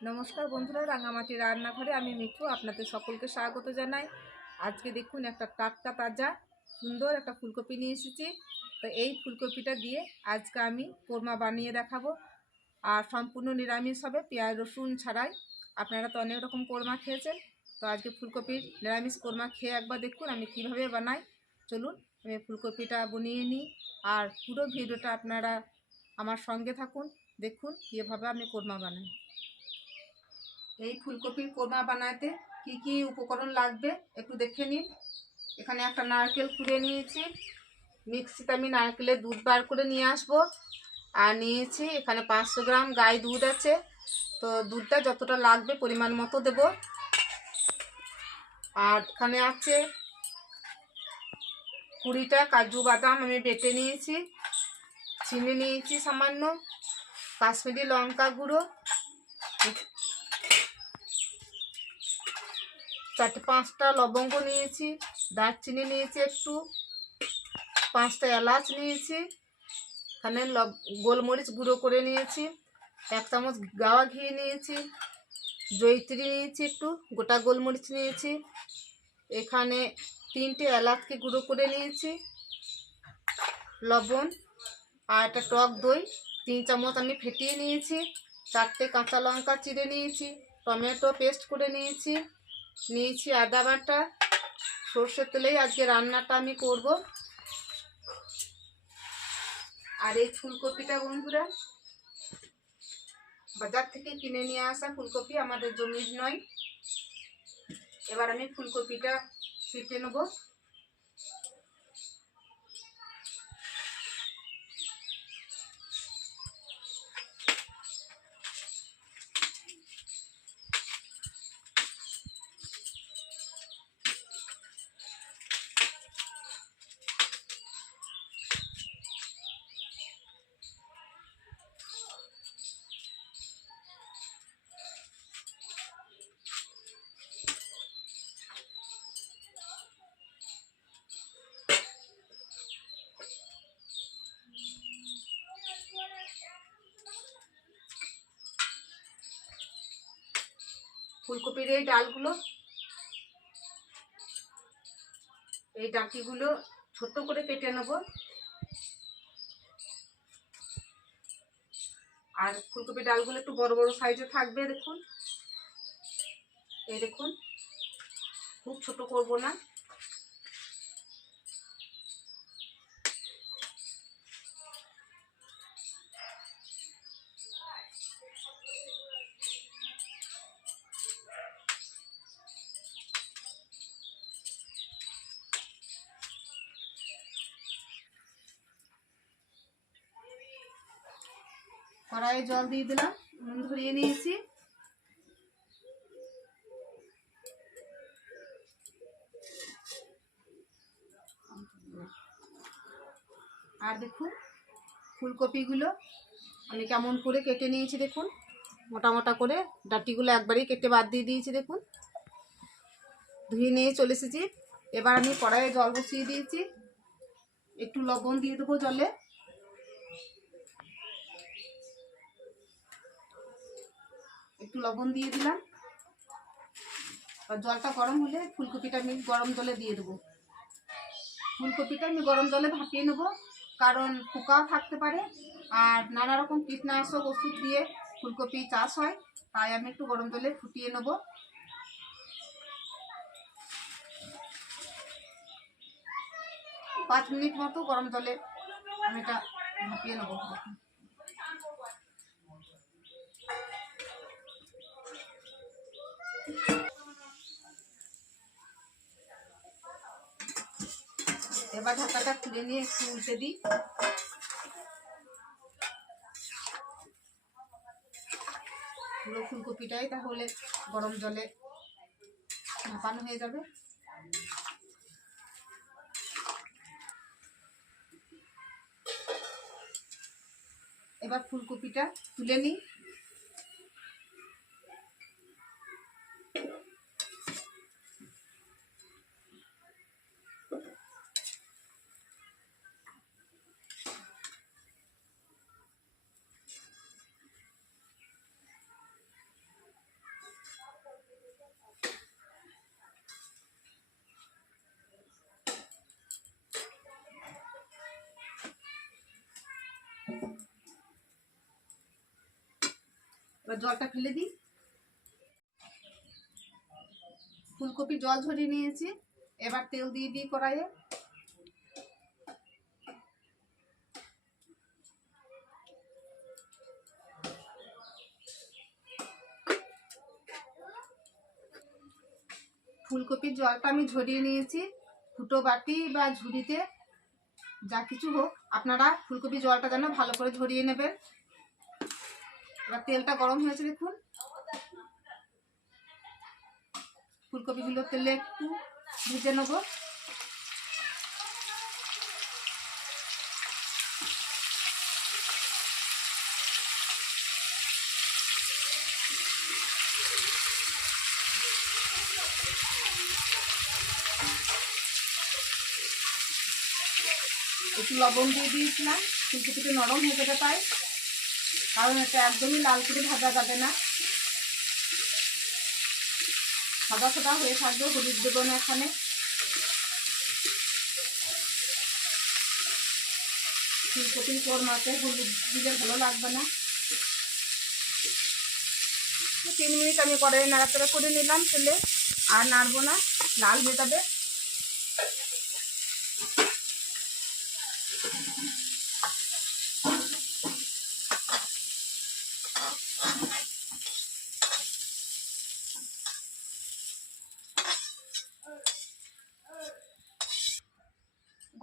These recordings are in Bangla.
নমস্কার বন্ধুরা, রাঙামাটি রান্নাঘরে আমি মিঠু, আপনাদের সকলকে স্বাগত জানাই। আজকে দেখুন একটা টাটকা তাজা, সুন্দর একটা ফুলকপি নিয়ে এসেছি। তো এই ফুলকপিটা দিয়ে আজকে আমি কোরমা বানিয়ে দেখাবো। আর সম্পূর্ণ নিরামিষ হবে, পেঁয়াজ, রসুন ছাড়াই। আপনারা তো অনেক রকম কোরমা খেয়েছেন, তো আজকে ফুলকপির নিরামিষ কোরমা খেয়ে একবার দেখুন আমি কীভাবে বানাই। চলুন, আমি ফুলকপিটা বনিয়ে নিই। আর পুরো ভিডিওটা আপনারা আমার সঙ্গে থাকুন, দেখুন কীভাবে আমি কোরমা বানাই। এই ফুলকপির কোরমা বানাতে কি কি উপকরণ লাগবে একটু দেখে নিন। এখানে একটা নারকেল কুড়ে নিয়েছি। মিক্সিতে আমি নারকেলের দুধ বার করে নিয়ে আসব। আর নিয়েছি এখানে পাঁচশো গ্রাম গাই দুধ আছে। তো দুধটা যতটা লাগবে পরিমাণ মতো দেব। আর এখানে আছে কুড়িটা কাজু বাদাম আমি বেটে নিয়েছি। চিনি নিয়েছি সামান্য। কাশ্মীরি লঙ্কা গুঁড়ো। চারটে পাঁচটা লবঙ্গ নিয়েছি, দারচিনি নিয়েছি একটু, পাঁচটা এলাচ নিয়েছি, এখানে লব, গোলমরিচ গুঁড়ো করে নিয়েছি, এক চামচ গাওয়া ঘি নিয়েছি জৈত্রী নিয়েছি একটু, গোটা গোলমরিচ নিয়েছি, এখানে তিনটে এলাচকে গুঁড়ো করে নিয়েছি, লবণ আর একটা টক দই, তিন চামচ আমি ফেটিয়ে নিয়েছি, চারটে কাঁচা লঙ্কা চিড়ে নিয়েছি, টমেটো পেস্ট করে নিয়েছি নিয়েছি আদা বাটা, সর্ষের তেলেই আজকে রান্নাটা আমি করব। আর এই ফুলকপিটা বন্ধুরা, বাজার থেকে কিনে নিয়ে আসা ফুলকপি আমাদের জমির নয়। এবার আমি ফুলকপিটা কেটে নেব। ফুলকপির এই ডালগুলো, এই ডাকিগুলো ছোট করে কেটে নেব। আর ফুলকপির ডালগুলো একটু বড় বড় সাইজে থাকবে, দেখুন। এই দেখুন, খুব ছোট করব না কড়াইয়ে জল দিয়ে দিলাম, নুন ধরিয়ে নিয়েছি। আর দেখুন, ফুলকপিগুলো আমি কেমন করে কেটে নিয়েছি দেখুন। মোটা মোটা করে ডাটিগুলো একবারেই কেটে বাদ দিয়ে দিয়েছি দেখুন। ধুয়ে নিয়ে চলে এসেছি। এবার আমি কড়াইয়ে জল বসিয়ে দিয়েছি। একটু লবণ দিয়ে দেবো জলে। একটু লবণ দিয়ে দিলাম। আর জলটা গরম হলে ফুলকপিটা আমি গরম জলে দিয়ে দেবো। ফুলকপিটা আমি গরম জলে ভাপিয়ে নেব, কারণ পোকাও থাকতে পারে। আর নানা রকম কীটনাশক ওষুধ দিয়ে ফুলকপি চাষ হয়, তাই আমি একটু গরম জলে ফুটিয়ে নেব। পাঁচ মিনিট মতো গরম জলে আমি এটা ভাপিয়ে নেব। এবার ঢাকাটা খুলে নিয়ে একটু উল্টে দিই। পুরো ফুলকপিটাই তাহলে গরম জলে ভাপানো হয়ে যাবে। এবার ফুলকপিটা তুলে নিই। এবার জলটা ফেলে দিই। ফুলকপি জল ঝরিয়ে নিয়েছি। এবার তেল দিয়ে দিই কড়াইয়ে। ফুলকপির জলটা আমি ঝরিয়ে নিয়েছি। ফুটো বাটি বা ঝুড়িতে যা কিছু হোক, আপনারা ফুলকপি জলটা যেন ভালো করে ঝরিয়ে নেবেন। এবার তেলটা গরম হয়েছে দেখুন। ফুলকপিগুলো তেলে একটু ভেজে নেব। একটু লবণ দিয়ে দিয়েছিলাম, ফুলকপিটা নরম হয়ে যেতে পায় কারণ এটা একদমই লাল করে ভাজা যাবে না। সাদা সাদা হয়ে থাকবে, হলুদ দেবো না এখানে। ফুলকপির কোর মাছে হলুদ দিলে ভালো লাগবে না। তিন মিনিট আমি কড়াই নাড়াচাড়া করে নিলাম তেলে। আর নাড়বো না, লাল হয়ে যাবে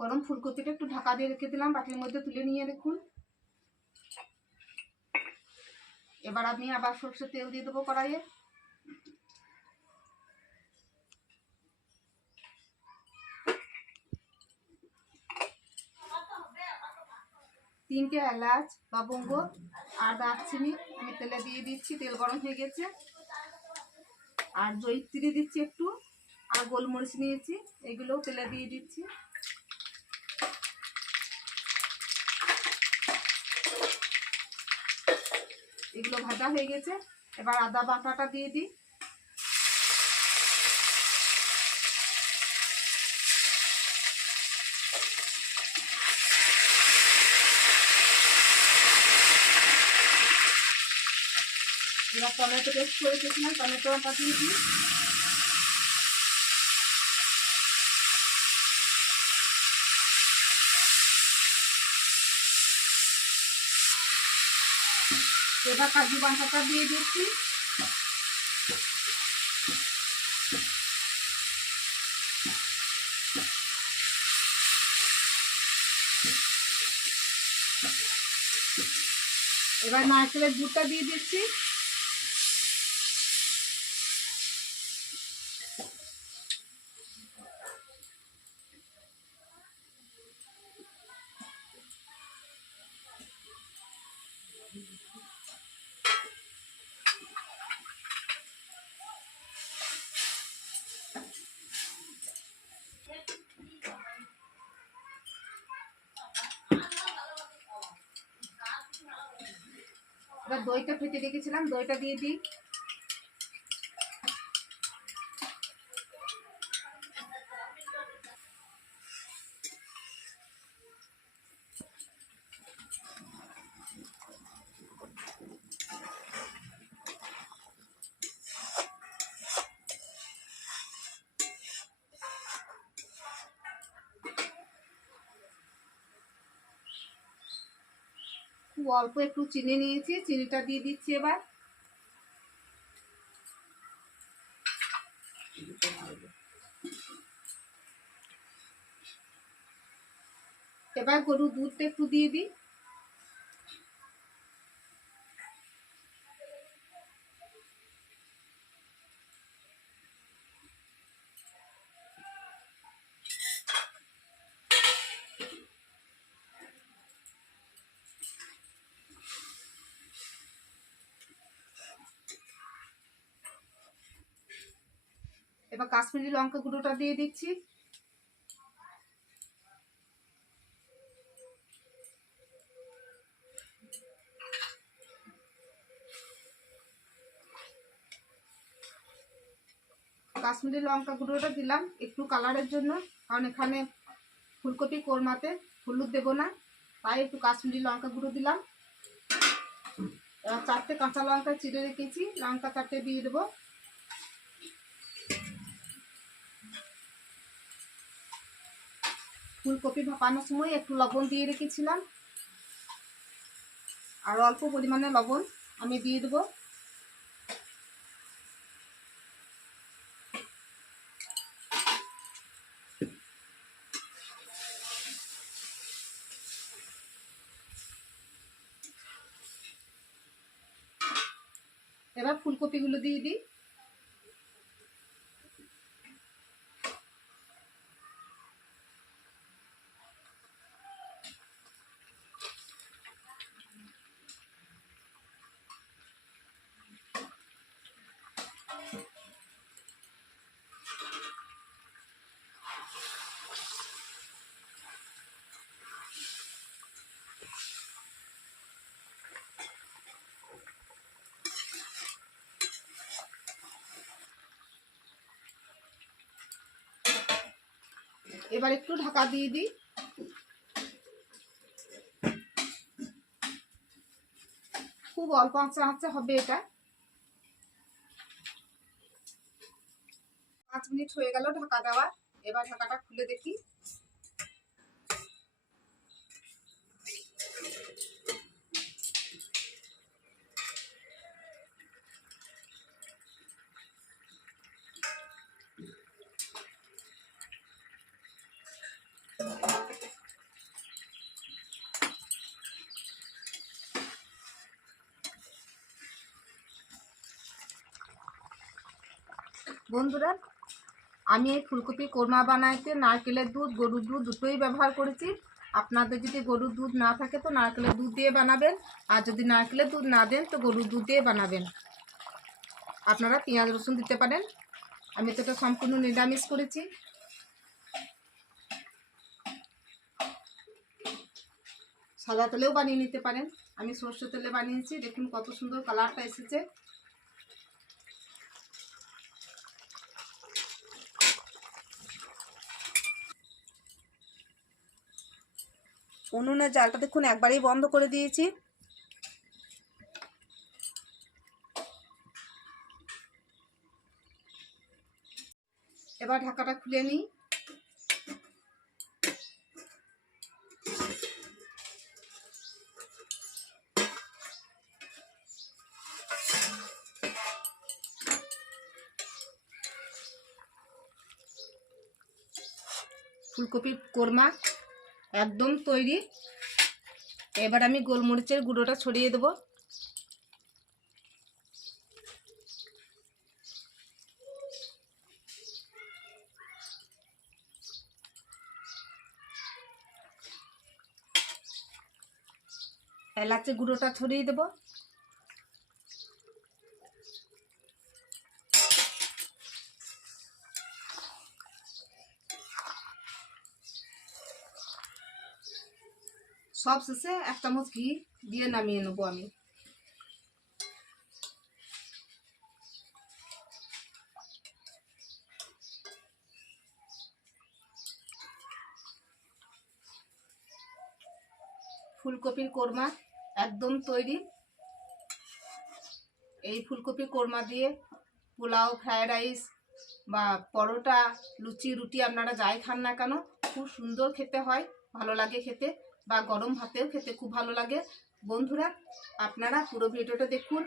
গরম ফুলকপিটা একটু ঢাকা দিয়ে রেখে দিলাম, বাটির মধ্যে তুলে নিয়ে দেখুন। এবার আমি আবার সর্ষের তেল দিয়ে দেবো কড়াইয়ে। তিনটে এলাচ, লবঙ্গ আর দারচিনি আমি তেলে দিয়ে দিচ্ছি, তেল গরম হয়ে গেছে। আর জয়িত্রী দিচ্ছি একটু, আর গোলমরিচ নিয়েছি, এগুলোও তেলে দিয়ে দিচ্ছি। এগুলো ভাজা হয়ে গেছে। এবার আদা বাটাটা দিয়ে দিই। টমেটো পেস্ট করে রেখেছিলাম টমেটোটা দিয়ে দিই। এবার কাজু বাটাটা দিয়ে দিচ্ছি। এবার নারকেলের দুধটা দিয়ে দিচ্ছি। দইটা ফেটে রেখেছিলাম দইটা দিয়ে দিই। অল্প একটু চিনি নিয়েছি চিনিটা দিয়ে দিচ্ছি এবার। এবার গরুর দুধটা একটু দিয়ে দিই। এবার কাশ্মীরি লঙ্কা গুঁড়োটা দিয়ে দিচ্ছি। কাশ্মীরি লঙ্কা গুঁড়োটা দিলাম একটু কালারের জন্য, কারণ এখানে ফুলকপি কোরমাতে হলুদ দেবো না, তাই একটু কাশ্মীরি লঙ্কা গুঁড়ো দিলাম। চারটে কাঁচা লঙ্কা চিড়ে রেখেছি লঙ্কা চারটে দিয়ে দেবো। ফুলকপি ভাপানোর সময় একটু লবণ দিয়ে রেখেছিলাম। আর অল্প পরিমাণে লবণ আমি দিয়ে দেবো। এবার ফুলকপিগুলো দিয়ে দিই। এবার একটু ঢাকা দিয়ে দিই। খুব অল্প আঁচে আঁচে হবে এটা। পাঁচ মিনিট হয়ে গেল ঢাকা দেওয়া এবার ঢাকাটা খুলে দেখি। বন্ধুরা, আমি এই ফুলকপি কোরমা বানাইতে নারকেলের দুধ, গরুর দুধ দুটোই ব্যবহার করেছি। আপনাদের যদি গরুর দুধ না থাকে তো নারকেলের দুধ দিয়ে বানাবেন, আর যদি নারকেলের দুধ না দেন তো গরুর দুধ দিয়ে বানাবেন। আপনারা পেঁয়াজ, রসুন দিতে পারেন। আমি তো এটা সম্পূর্ণ নিরামিষ করেছি। সাদা তেলেও বানিয়ে নিতে পারেন। আমি সর্ষে তেলে বানিয়েছি। দেখুন কত সুন্দর কালারটা এসেছে। উনুনের জালটা দেখুন একবারেই বন্ধ করে দিয়েছি। এবার ঢাকাটা খুলে নিই। ফুলকপির কোরমা একদম তৈরি। এবার আমি গোলমরিচের গুঁড়োটা ছড়িয়ে দেব। এলাচের গুঁড়োটা ছড়িয়ে দেবো। সব শেষে এক চামচ ঘি দিয়ে নামিয়ে নেব আমি। ফুলকপির কোরমা একদম তৈরি। এই ফুলকপির কোরমা দিয়ে পোলাও, ফ্রায়েড রাইস বা পরোটা, লুচি, রুটি আপনারা যাই খান না কেন, খুব সুন্দর খেতে হয়, ভালো লাগে খেতে। বা গরম ভাতেও খেতে খুব ভালো লাগে। বন্ধুরা, আপনারা পুরো ভিডিওটা দেখুন।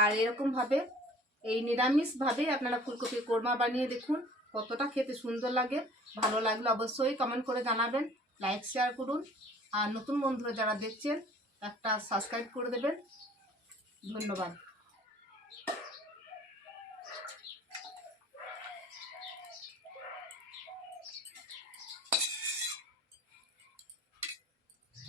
আর এরকমভাবে, এই নিরামিষভাবে আপনারা ফুলকপির কোরমা বানিয়ে দেখুন। কতটা খেতে সুন্দর লাগে। ভালো লাগলে অবশ্যই কমেন্ট করে জানাবেন। লাইক শেয়ার করুন। আর নতুন বন্ধুরা যারা দেখছেন, একটা সাবস্ক্রাইব করে দেবেন। ধন্যবাদ।